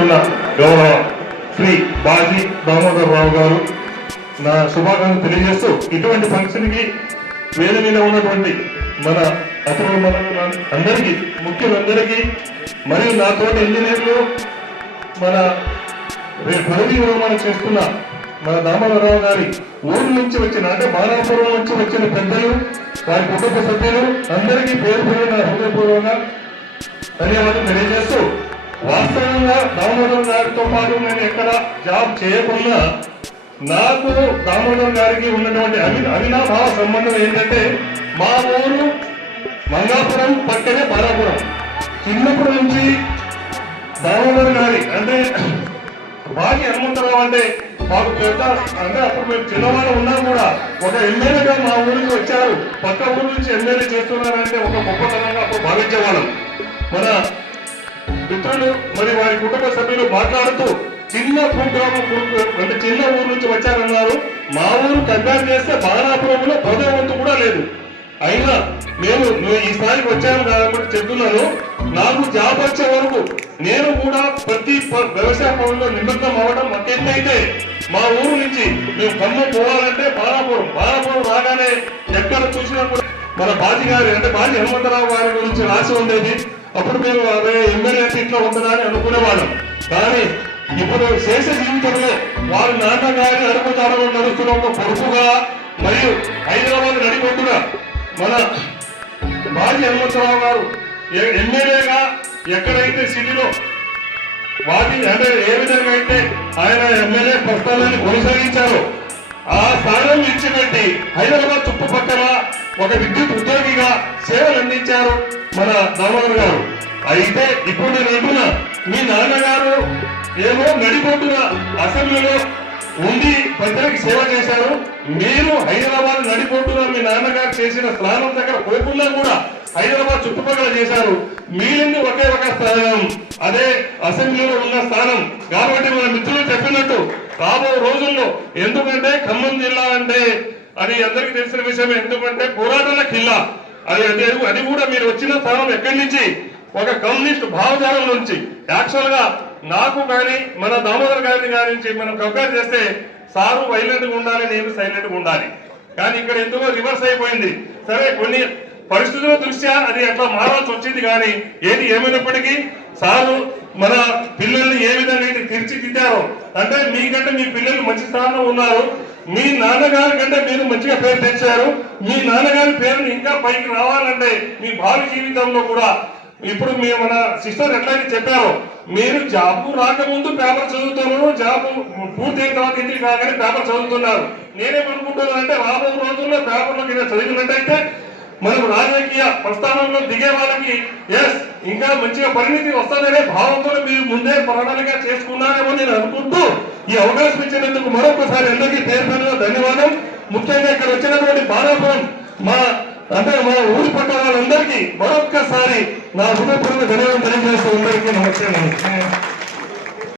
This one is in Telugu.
చేస్తున్న గౌరవ శ్రీ బాజీ దామోదర్ రావు గారు నా శుభాకాంక్షలు తెలియజేస్తూ ఇటువంటి ఫంక్షన్కి వేద మీద ఉన్నటువంటి మన అపూర్వ మన అందరికీ ముఖ్యులందరికీ మరియు నాతోటి ఇంజనీర్లు మన రేపు పదవి విరమణ చేస్తున్న మన దామోదరరావు గారి ఊరు నుంచి వచ్చిన అంటే బాలాపురం నుంచి వచ్చిన పెద్దలు వారి కుటుంబ సభ్యులు అందరికీ పేరు పేరున హృదయపూర్వకంగా ధన్యవాదాలు వాస్తవంగా దామోదర్ గారితో పాటు నేను ఎక్కడ జాబ్ చేయకుండా నాకు దామోదర్ గారికి ఉన్నటువంటి అవి అవినాభావ సంబంధం ఏంటంటే మా ఊరు మంగాపురం పక్కనే బాలాపురం. చిన్నప్పటి నుంచి దామోదర్ గారి అంటే బాగి హనుమంతరావు అంటే మాకు పెద్ద అంటే అప్పుడు మేము చిన్నవాళ్ళు ఉన్నా కూడా ఒక ఎమ్మెల్యేగా మా ఊరికి వచ్చారు. పక్క ఊరు నుంచి ఎమ్మెల్యే చేస్తున్నారంటే ఒక గొప్పతనంగా అప్పుడు భావించేవాళ్ళం. మన మిత్రులు మరి వారి కుటుంబ సభ్యులు మాట్లాడుతూ చిన్న భూగ్రామం అంటే చిన్న ఊరు నుంచి వచ్చారన్నారు. మా ఊరు కంపేర్ చేస్తే బాలాపురంలో పదో వంతు కూడా లేదు. అయినా నేను నువ్వు ఈ స్థాయికి వచ్చాను కాబట్టి చెప్తున్నాను. నాకు జాబ్ వచ్చే వరకు నేను కూడా ప్రతి వ్యవసాయ పనుల్లో నిమగ్నం అవ్వడం మత్తెత్తైతే మా ఊరు నుంచి మేము ఖమ్మం పోవాలంటే బాలాపురం బాలాపురం రాగానే ఎక్కడ చూసినా కూడా మన బాజీ గారి అంటే బాజీ హనుమంతరావు గారి గురించి రాసి ఉండేది. అప్పుడు మేము అదే ఎమ్మెల్యే సీట్లో ఉంటుందా అనుకునేవాళ్ళం. కానీ ఇప్పుడు శేష జీవితంలో వారు నాన్నగారి అడుగుతాడలో నడుస్తున్న ఒక కొడుకుగా మరియు హైదరాబాద్ నడిపొట్టుగా మన బాజీ హనుమంతరావు గారు ఎమ్మెల్యేగా ఎక్కడైతే సిటీలో వాటి అంటే ఏ విధంగా అయితే ఆయన ఎమ్మెల్యే ప్రస్థానాన్ని కొనసాగించారో ఆ స్థానం ఇచ్చినట్టు హైదరాబాద్ చుట్టుపక్కల ఒక విద్యుత్ ఉద్యోగిగా సేవలు అందించారు. మన దామోదర్ గారు. అయితే ఇప్పుడు నేను అంటున్నా మీ నాన్నగారు ఏమో నడిపోతున్న అసెంబ్లీలో ఉండి ప్రజలకు సేవ చేశారు. మీరు హైదరాబాద్ నడిపోతున్న మీ నాన్నగారు చేసిన స్నానం దగ్గర పోకుండా కూడా హైదరాబాద్ చుట్టుపక్కల చేశారు. మీలింది ఒకే ఒక స్థానం? అదే అసెంబ్లీలో ఉన్న స్థానం. కాబట్టి మన మిత్రులు చెప్పినట్టు రాబో రోజుల్లో ఎందుకంటే ఖమ్మం జిల్లా అంటే అది అందరికీ తెలిసిన విషయం ఎందుకంటే పోరాటాల కిల్లా అది అది అది కూడా మీరు వచ్చిన స్థానం ఎక్కడి నుంచి? ఒక కమ్యూనిస్ట్ భావజాలం నుంచి. యాక్చువల్గా నాకు కానీ మన దామోదర్ గారిని కానీ మనం కంపేర్ చేస్తే సారు వైలెంట్గా ఉండాలి నేను సైలెంట్గా ఉండాలి. కానీ ఇక్కడ ఎందుకో రివర్స్ అయిపోయింది. సరే కొన్ని పరిస్థితుల దృష్ట్యా అది అట్లా మారాల్సి వచ్చింది కానీ ఏది ఏమైనప్పటికీ సారు మన పిల్లల్ని ఏ విధంగా అయితే తీర్చిదిద్దారో అంటే మీకంటే మీ పిల్లలు మంచి స్థానంలో ఉన్నారు మీ నాన్నగారి కంటే మీరు మంచిగా పేరు తెచ్చారు. మీ నాన్నగారి పేరుని ఇంకా పైకి రావాలంటే మీ భావి జీవితంలో కూడా ఇప్పుడు మీ మన సిస్టర్ ఎట్లయితే చెప్పారో మీరు జాబ్ రాకముందు పేపర్ చదువుతున్నారు జాబ్ పూర్తయిన తర్వాత ఇంటికి రాగానే పేపర్ చదువుతున్నారు. నేనేమనుకుంటున్నాను అంటే రాబో రోజుల్లో పేపర్లో కింద చదివినట్టయితే మనం రాజకీయ ప్రస్థానంలో దిగే వాళ్ళకి ఎస్ ఇంకా మంచిగా పరిణితి వస్తాననే భావంతో మీరు ముందే ప్రణాళిక చేసుకున్నారేమో నేను అనుకుంటూ ఈ అవకాశం ఇచ్చినందుకు మరొకసారి అందరికీ పేరు ధన్యవాదం. ముఖ్యంగా ఇక్కడ వచ్చినటువంటి బాలాపురం మా అంటే మా ఊరి పట్ల వాళ్ళందరికీ మరొక్కసారి నా హృదయపూర్వక ధన్యవాదం తెలియజేస్తూ అందరికీ నమస్తే.